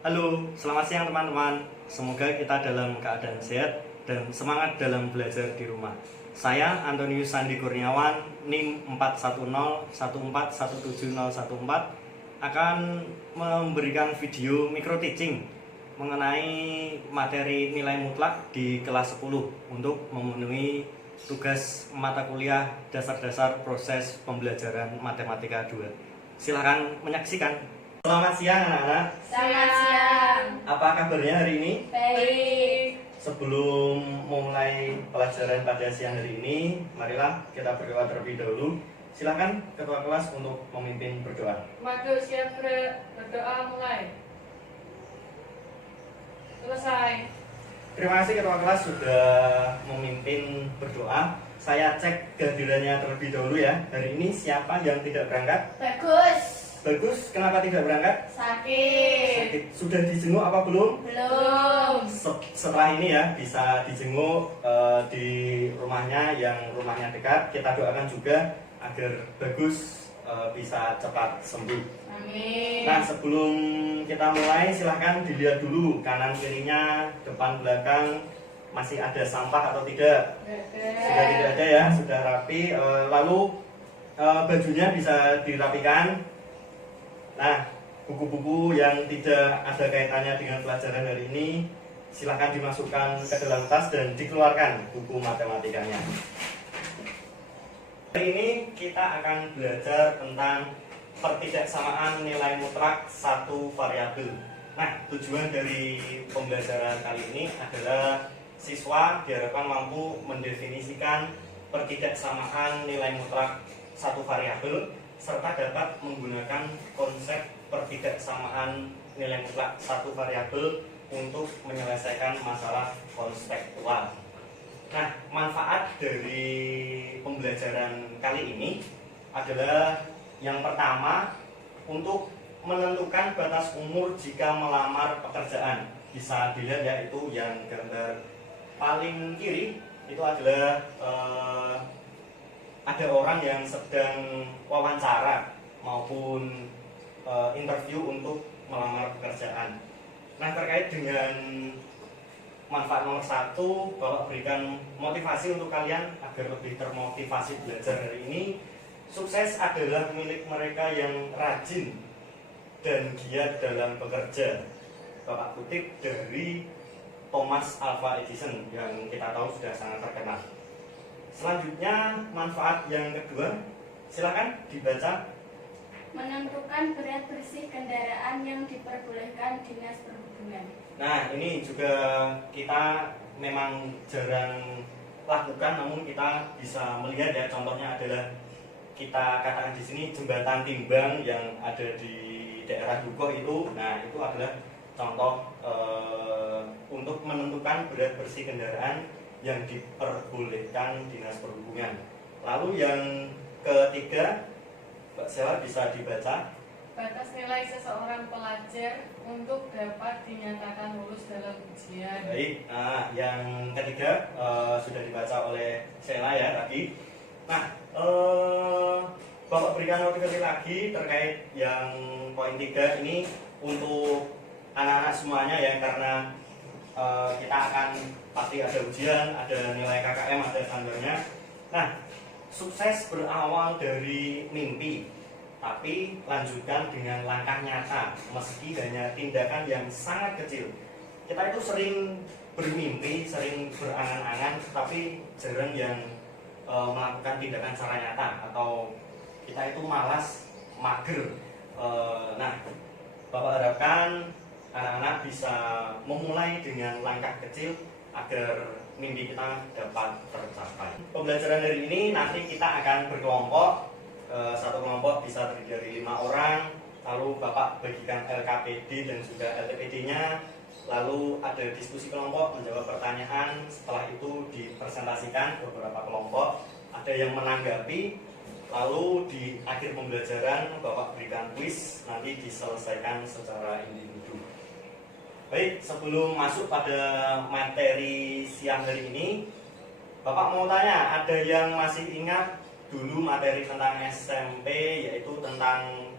Halo, selamat siang teman-teman. Semoga kita dalam keadaan sehat dan semangat dalam belajar di rumah. Saya Antonius Sandi Kurniawan, NIM 41014170114 akan memberikan video micro teaching mengenai materi nilai mutlak di kelas 10 untuk memenuhi tugas mata kuliah dasar-dasar proses pembelajaran matematika 2. Silahkan menyaksikan. Selamat siang anak-anak. Selamat siang. Apa kabarnya hari ini? Baik. Sebelum mulai pelajaran pada siang hari ini, marilah kita berdoa terlebih dahulu. Silakan ketua kelas untuk memimpin berdoa. Madu siap berdoa mulai. Selesai. Terima kasih ketua kelas sudah memimpin berdoa. Saya cek kehadirannya terlebih dahulu ya. Hari ini siapa yang tidak berangkat? Bagus. Bagus, kenapa tidak berangkat? Sakit. Sudah dijenguk apa belum? Belum. Setelah ini ya bisa dijenguk di rumahnya yang rumahnya dekat. Kita doakan juga agar Bagus bisa cepat sembuh. Amin. Nah, sebelum kita mulai silahkan dilihat dulu kanan kirinya, depan belakang masih ada sampah atau tidak. Sudah tidak ada ya, sudah rapi. Lalu bajunya bisa dirapikan. Nah, buku-buku yang tidak ada kaitannya dengan pelajaran hari ini silahkan dimasukkan ke dalam tas dan dikeluarkan buku matematikanya. Hari ini kita akan belajar tentang pertidaksamaan nilai mutlak satu variabel. Nah, tujuan dari pembelajaran kali ini adalah siswa diharapkan mampu mendefinisikan pertidaksamaan nilai mutlak satu variabel serta dapat menggunakan konsep pertidaksamaan nilai mutlak satu variabel untuk menyelesaikan masalah konseptual. Nah, manfaat dari pembelajaran kali ini adalah yang pertama, untuk menentukan batas umur jika melamar pekerjaan. Bisa dilihat ya, itu yang gambar paling kiri itu adalah ada orang yang sedang wawancara maupun interview untuk melamar pekerjaan. Nah, terkait dengan manfaat nomor 1, Bapak berikan motivasi untuk kalian agar lebih termotivasi belajar hari ini. Sukses adalah milik mereka yang rajin dan giat dalam bekerja. Bapak kutip dari Thomas Alva Edison yang kita tahu sudah sangat terkenal. Selanjutnya, manfaat yang kedua, silakan dibaca. Menentukan berat bersih kendaraan yang diperbolehkan Dinas Perhubungan. Nah, ini juga kita memang jarang lakukan, namun kita bisa melihat ya, contohnya adalah kita katakan di sini jembatan timbang yang ada di daerah Dukuh itu. Nah, itu adalah contoh untuk menentukan berat bersih kendaraan yang diperbolehkan Dinas Perhubungan. Lalu yang ketiga, Mbak Sela bisa dibaca. Batas nilai seseorang pelajar untuk dapat dinyatakan lulus dalam ujian. Baik, nah yang ketiga sudah dibaca oleh Sela ya tadi. Nah, Bapak berikan notifikasi lagi terkait yang poin 3 ini untuk anak-anak semuanya ya, karena kita akan pasti ada ujian, ada nilai KKM, ada standarnya. Nah, sukses berawal dari mimpi, tapi lanjutkan dengan langkah nyata meski hanya tindakan yang sangat kecil. Kita itu sering bermimpi, sering berangan-angan, tapi jarang yang melakukan tindakan secara nyata, atau kita itu malas, mager. Nah, Bapak harapkan anak-anak bisa memulai dengan langkah kecil agar mimpi kita dapat tercapai. Pembelajaran hari ini nanti kita akan berkelompok. Satu kelompok bisa terdiri dari 5 orang. Lalu Bapak bagikan LKPD dan juga LTPD-nya. Lalu ada diskusi kelompok, menjawab pertanyaan. Setelah itu dipresentasikan beberapa kelompok. Ada yang menanggapi. Lalu di akhir pembelajaran Bapak berikan kuis, nanti diselesaikan secara individu. Baik, sebelum masuk pada materi siang hari ini, Bapak mau tanya, ada yang masih ingat dulu materi tentang SMP, yaitu tentang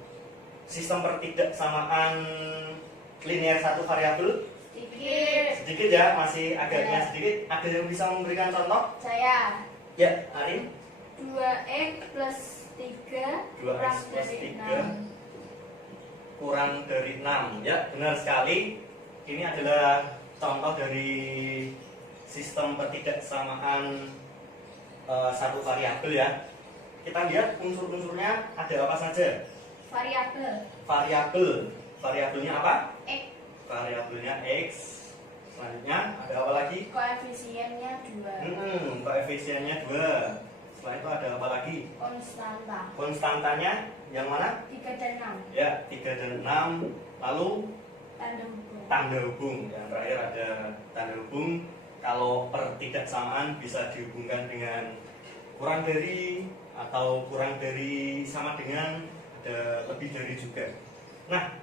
sistem pertidaksamaan linear satu variabel? Sedikit ya, masih agaknya sedikit. Ada yang bisa memberikan contoh? Saya. Ya, Arin. 2x plus 3 2x plus 3 kurang dari 6. Ya, benar sekali. Ini adalah contoh dari sistem ketidaksamaan satu variabel ya. Kita lihat unsur-unsurnya ada apa saja. Variabelnya apa? X. Variabelnya X. Selanjutnya ada apa lagi? Koefisiennya 2. Koefisiennya 2. Setelah itu ada apa lagi? Konstanta. Konstantanya yang mana? 3 dan 6. Ya, 3 dan 6. Lalu Tanda hubung. tanda hubung. Yang terakhir ada tanda hubung. Kalau pertidaksamaan bisa dihubungkan dengan kurang dari atau kurang dari sama dengan, ada lebih dari juga. Nah,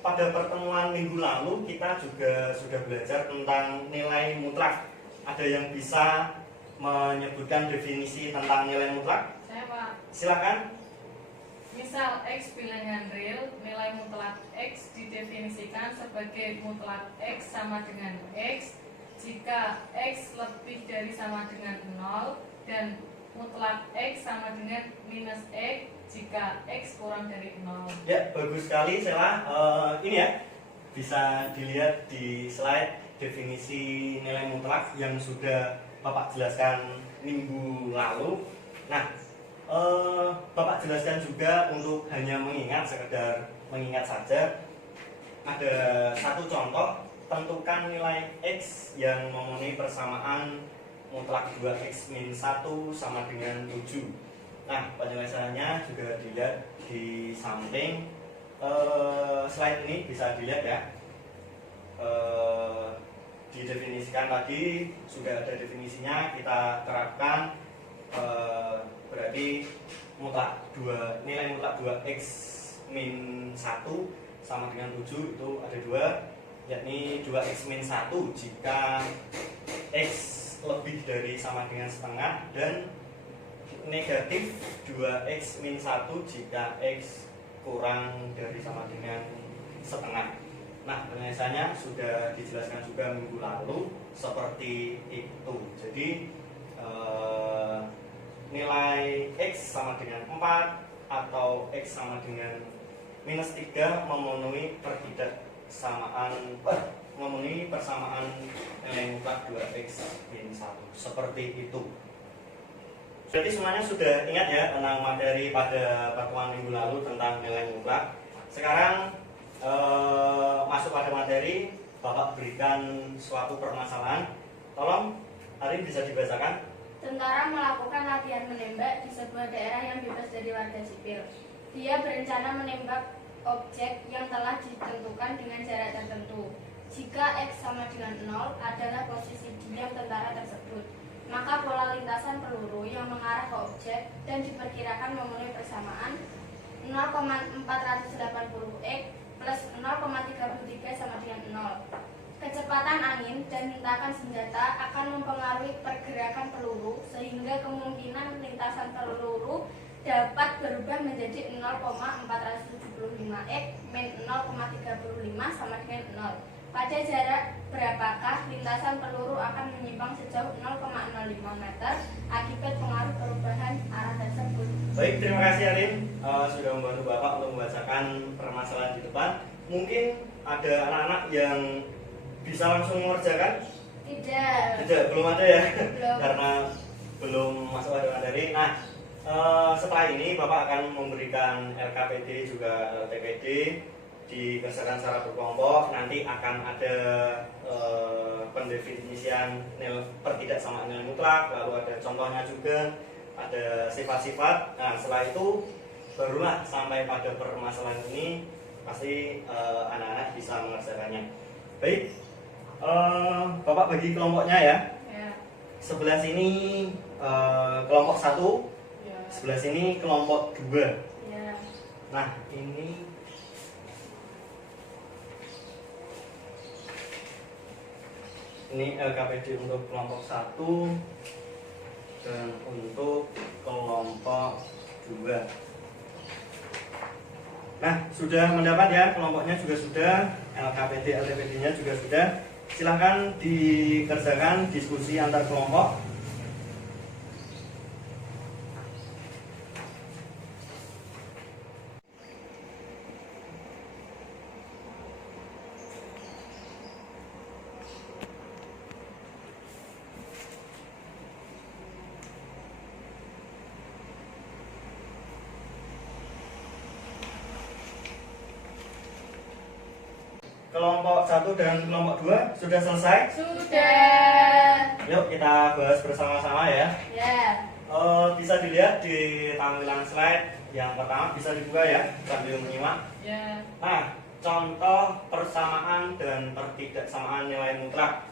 pada pertemuan minggu lalu kita juga sudah belajar tentang nilai mutlak. Ada yang bisa menyebutkan definisi tentang nilai mutlak? Saya Pak. Silakan. Misal X bilangan real, nilai mutlak X didefinisikan sebagai mutlak X sama dengan X jika X lebih dari sama dengan 0 dan mutlak X sama dengan minus X jika X kurang dari 0. Ya, bagus sekali Sela. Ini ya, bisa dilihat di slide definisi nilai mutlak yang sudah Bapak jelaskan minggu lalu. Nah, Bapak jelaskan juga untuk hanya mengingat, sekedar mengingat saja. Ada satu contoh, tentukan nilai X yang memenuhi persamaan mutlak 2x min 1 sama dengan 7. Nah, penjelasannya juga dilihat di samping slide ini, bisa dilihat ya. Didefinisikan tadi, sudah ada definisinya, kita terapkan. Berarti nilai mutlak 2x min 1 sama dengan 7 itu ada 2, yakni 2x min 1 jika x lebih dari sama dengan setengah, dan negatif 2x min 1 jika x kurang dari sama dengan setengah. Nah, penjelasannya sudah dijelaskan juga minggu lalu seperti itu. Jadi nilai x sama dengan 4 atau x sama dengan minus 3 memenuhi persamaan nilai mutlak 2x min 1. Seperti itu. Jadi semuanya sudah ingat ya tentang materi pada pertemuan minggu lalu tentang nilai mutlak. Sekarang masuk pada materi, Bapak berikan suatu permasalahan. Tolong, Arin bisa dibacakan. Tentara melakukan latihan menembak di sebuah daerah yang bebas dari warga sipil. Dia berencana menembak objek yang telah ditentukan dengan jarak tertentu. Jika X sama dengan 0 adalah posisi diam tentara tersebut, maka pola lintasan peluru yang mengarah ke objek dan diperkirakan memenuhi persamaan 0,480x plus 0,33 sama dengan 0. Kecepatan angin dan hentakan senjata akan mempengaruhi pergerakan peluru, sehingga kemungkinan lintasan peluru dapat berubah menjadi 0,475x min 0,35 sama dengan 0. Pada jarak berapakah lintasan peluru akan menyimpang sejauh 0,05 meter akibat pengaruh perubahan arah tersebut? Baik, terima kasih Arin sudah membantu Bapak untuk membacakan permasalahan di depan. Mungkin ada anak-anak yang bisa langsung mengerjakan? Tidak, belum ada ya. Belum. Karena belum masuk pada materi. Nah, setelah ini Bapak akan memberikan LKPD juga LTPD, dikerjakan secara berkelompok. Nanti akan ada pendefinisian pertidaksamaan nilai mutlak, lalu ada contohnya juga, ada sifat-sifat. Nah, setelah itu barulah sampai pada permasalahan ini, pasti anak-anak bisa mengerjakannya. Baik, Bapak bagi kelompoknya ya. Sebelah sini kelompok 1, sebelah sini kelompok 2. Nah, ini LKPD untuk kelompok 1 dan untuk kelompok 2. Nah, sudah mendapat ya, kelompoknya juga sudah, LKPD, LTPD-nya juga sudah. Silahkan dikerjakan diskusi antar kelompok. Kelompok 1 dan kelompok 2 sudah selesai? Sudah. Yuk kita bahas bersama-sama ya. Ya. Bisa dilihat di tampilan slide yang pertama, bisa dibuka ya sambil menyimak. Ya. Nah, contoh persamaan dan pertidaksamaan nilai mutlak.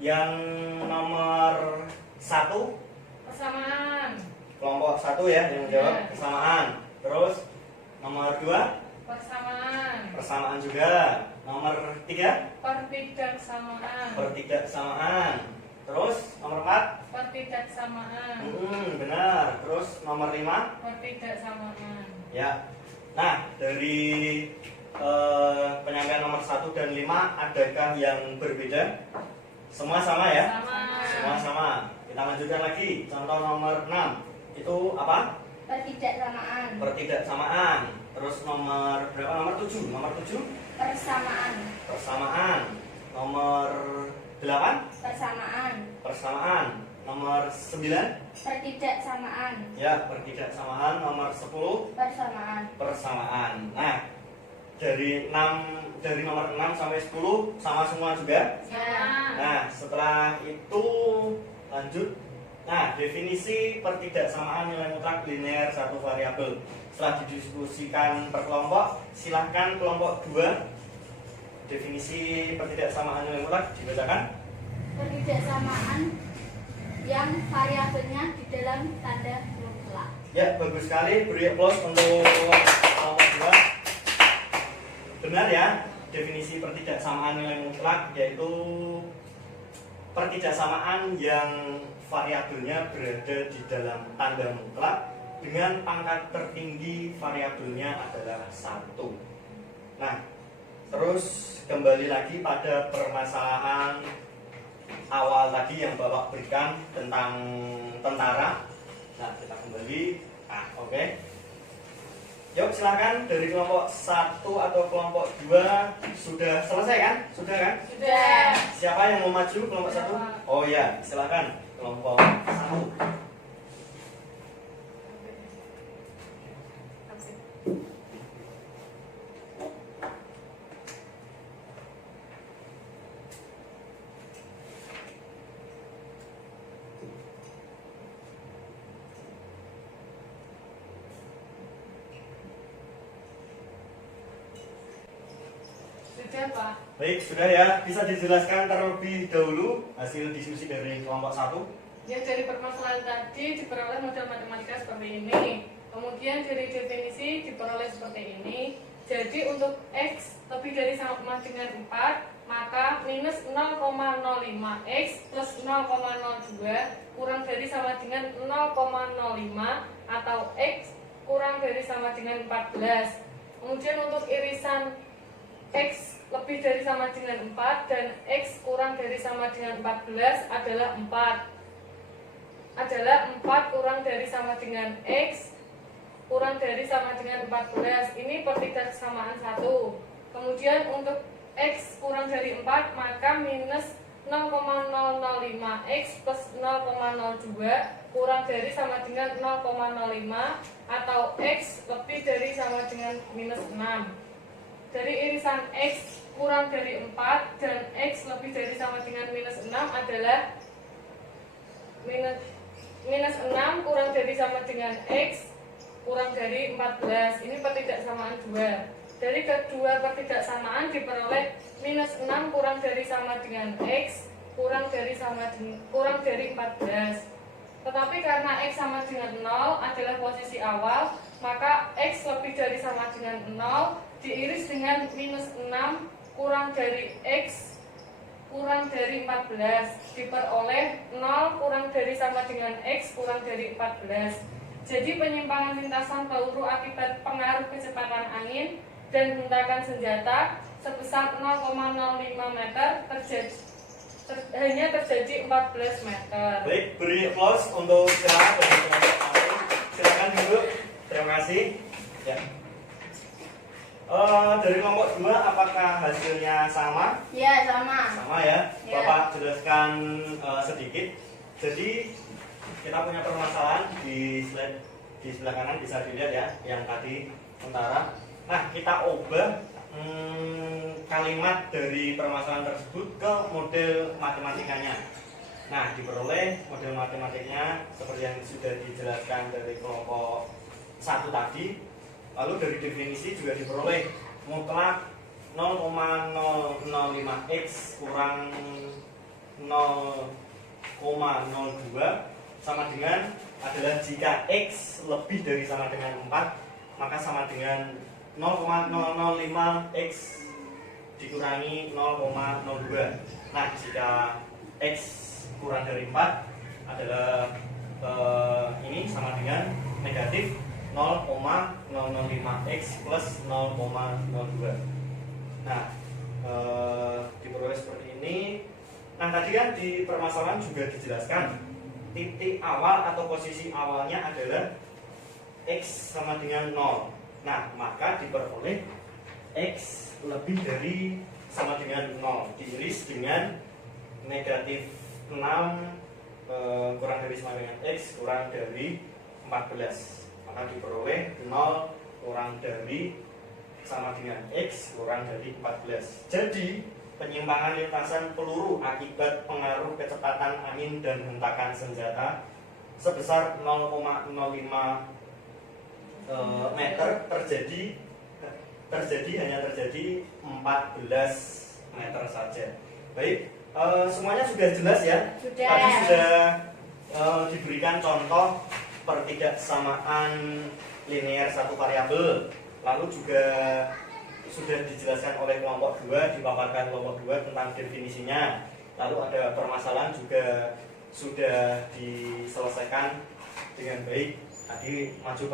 Yang nomor 1, Persamaan. kelompok 1 ya yang jawab Ya. persamaan. Terus nomor 2, Persamaan. persamaan juga. Nomor 3, Pertidaksamaan. pertidaksamaan. Terus nomor 4, Pertidaksamaan. benar. Terus nomor 5, Pertidaksamaan. ya. Nah, dari penyampaian nomor 1 dan 5, adakah yang berbeda? Semua sama ya? Sama. Semua sama. Kita lanjutkan lagi. Contoh nomor 6. Itu apa? Pertidaksamaan. Pertidaksamaan. Terus nomor berapa? Nomor 7. Nomor 7, Persamaan. persamaan. Nomor 8, Persamaan. persamaan. Nomor 9, Pertidaksamaan. ya, pertidaksamaan. Nomor 10, Persamaan. persamaan. Nah, dari nomor 6 sampai 10 sama semua juga. Ya. Nah, setelah itu lanjut. Nah, definisi pertidaksamaan nilai mutlak linear satu variabel. Setelah didiskusikan per kelompok, silahkan kelompok 2 definisi pertidaksamaan nilai mutlak dibacakan. Pertidaksamaan yang variabelnya di dalam tanda mutlak. Ya, bagus sekali. Beri applause untuk kelompok 2. Benar ya, definisi pertidaksamaan nilai mutlak yaitu pertidaksamaan yang variabelnya berada di dalam tanda mutlak dengan pangkat tertinggi variabelnya adalah 1. Nah, terus kembali lagi pada permasalahan awal tadi yang Bapak berikan tentang tentara. Nah, kita kembali. Oke. Yuk, silakan dari kelompok 1 atau kelompok 2 sudah selesai kan? Sudah kan? Sudah. Siapa yang mau maju kelompok 1? Oh ya, silakan kelompok 1. Sudah, Pak. Baik, sudah ya. Bisa dijelaskan terlebih dahulu hasil diskusi dari kelompok 1? Ya, dari permasalahan tadi diperoleh model matematika seperti ini. Kemudian dari definisi diperoleh seperti ini. Jadi untuk X lebih dari sama dengan 4, maka minus 0,05 X plus 0,02 kurang dari sama dengan 0,05 atau X kurang dari sama dengan 14. Kemudian untuk irisan X lebih dari sama dengan 4 dan X kurang dari sama dengan 14 adalah 4 kurang dari sama dengan X kurang dari sama dengan 14. Ini pertidaksamaan 1. Kemudian untuk X kurang dari 4, maka minus 0,005 X plus 0,02 kurang dari sama dengan 0,05 atau X lebih dari sama dengan minus 6. Dari irisan X kurang dari 4 dan X lebih dari sama dengan minus 6 adalah minus 6 kurang dari sama dengan X kurang dari 14. Ini pertidaksamaan 2. Dari kedua pertidaksamaan diperoleh minus 6 kurang dari sama dengan X kurang dari 14. Tetapi karena X sama dengan 0 adalah posisi awal, maka X lebih dari sama dengan 0 diiris dengan minus 6 kurang dari X kurang dari 14 diperoleh 0 kurang dari sama dengan X kurang dari 14. Jadi penyimpangan lintasan peluru akibat pengaruh kecepatan angin dan hentakan senjata sebesar 0,05 meter hanya terjadi 14 meter. Baik, beri applause untuk silakan bagi kelompok kami. Silakan duduk. Terima kasih. Ya. Dari kelompok 2 apakah hasilnya sama? Ya, sama. Sama ya. Ya. Bapak jelaskan sedikit. Jadi kita punya permasalahan di slide di sebelah kanan, bisa dilihat ya, yang tadi sementara. Nah, kita ubah kalimat dari permasalahan tersebut ke model matematikanya. Nah, diperoleh model matematiknya seperti yang sudah dijelaskan dari kelompok 1 tadi. Lalu dari definisi juga diperoleh mutlak 0,005x kurang 0,02 sama dengan adalah jika x lebih dari sama dengan 4, maka sama dengan 0,005x dikurangi 0,02. Nah, jika x kurang dari 4 adalah ini sama dengan negatif 0,005x plus 0,02. Nah, diperoleh seperti ini. Nah, tadi kan di permasalahan juga dijelaskan titik awal atau posisi awalnya adalah x sama dengan 0. Nah, maka diperoleh x lebih dari sama dengan 0 diiris dengan negatif 6 kurang dari sama dengan x kurang dari 14. Maka diperoleh 0 kurang dari sama dengan x kurang dari 14. Jadi penyimpangan lintasan peluru akibat pengaruh kecepatan angin dan hentakan senjata sebesar 0,05 meter hanya terjadi 14 meter saja. Baik, semuanya sudah jelas ya. Sudah. Tadi sudah diberikan contoh pertidaksamaan linear satu variabel, lalu juga sudah dijelaskan oleh kelompok 2, dipaparkan kelompok 2 tentang definisinya. Lalu ada permasalahan juga sudah diselesaikan dengan baik. Tadi maju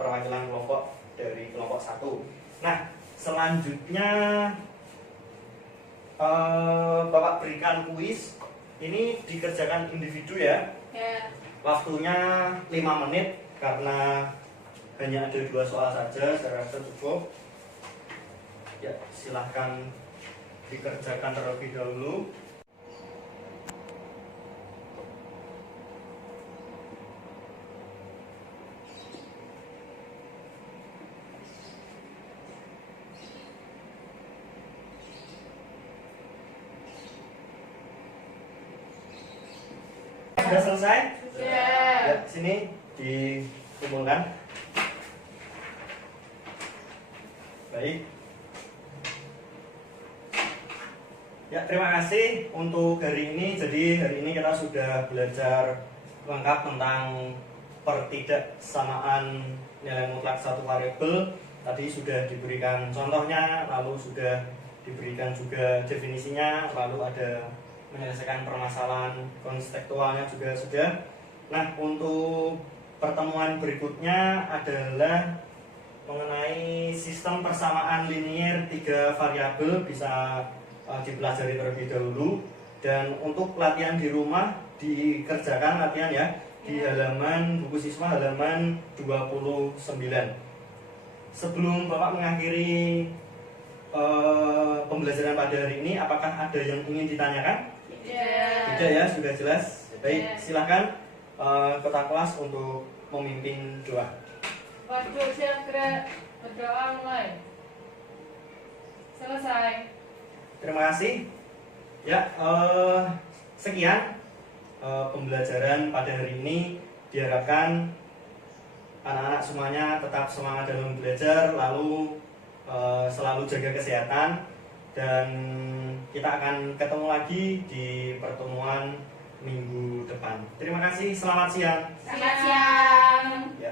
perwakilan kelompok dari kelompok 1. Nah, selanjutnya Bapak berikan kuis. Ini dikerjakan individu ya. Ya. Waktunya 5 menit karena hanya ada 2 soal saja, saya rasa cukup. Ya, silahkan dikerjakan terlebih dahulu. Sudah selesai? Sudah. Ya, sini dikumpulkan. Baik. Ya, terima kasih untuk hari ini. Jadi hari ini kita sudah belajar lengkap tentang pertidaksamaan nilai mutlak satu variabel. Tadi sudah diberikan contohnya, lalu sudah diberikan juga definisinya, lalu ada menyelesaikan permasalahan konseptualnya juga sudah. Nah, untuk pertemuan berikutnya adalah mengenai sistem persamaan linear 3 variabel, bisa dipelajari terlebih dahulu. Dan untuk latihan di rumah dikerjakan latihan ya di halaman buku siswa halaman 29. Sebelum Bapak mengakhiri pembelajaran pada hari ini, apakah ada yang ingin ditanyakan? Tidak ya, sudah jelas. Baik, silakan ketua kelas untuk memimpin doa. Waktu siap gerak, berdoa mulai. Selesai. Terima kasih. Ya, sekian pembelajaran pada hari ini. Diharapkan anak-anak semuanya tetap semangat dalam belajar, lalu selalu jaga kesehatan, dan kita akan ketemu lagi di pertemuan minggu depan. Terima kasih, selamat siang. Selamat siang. Ya.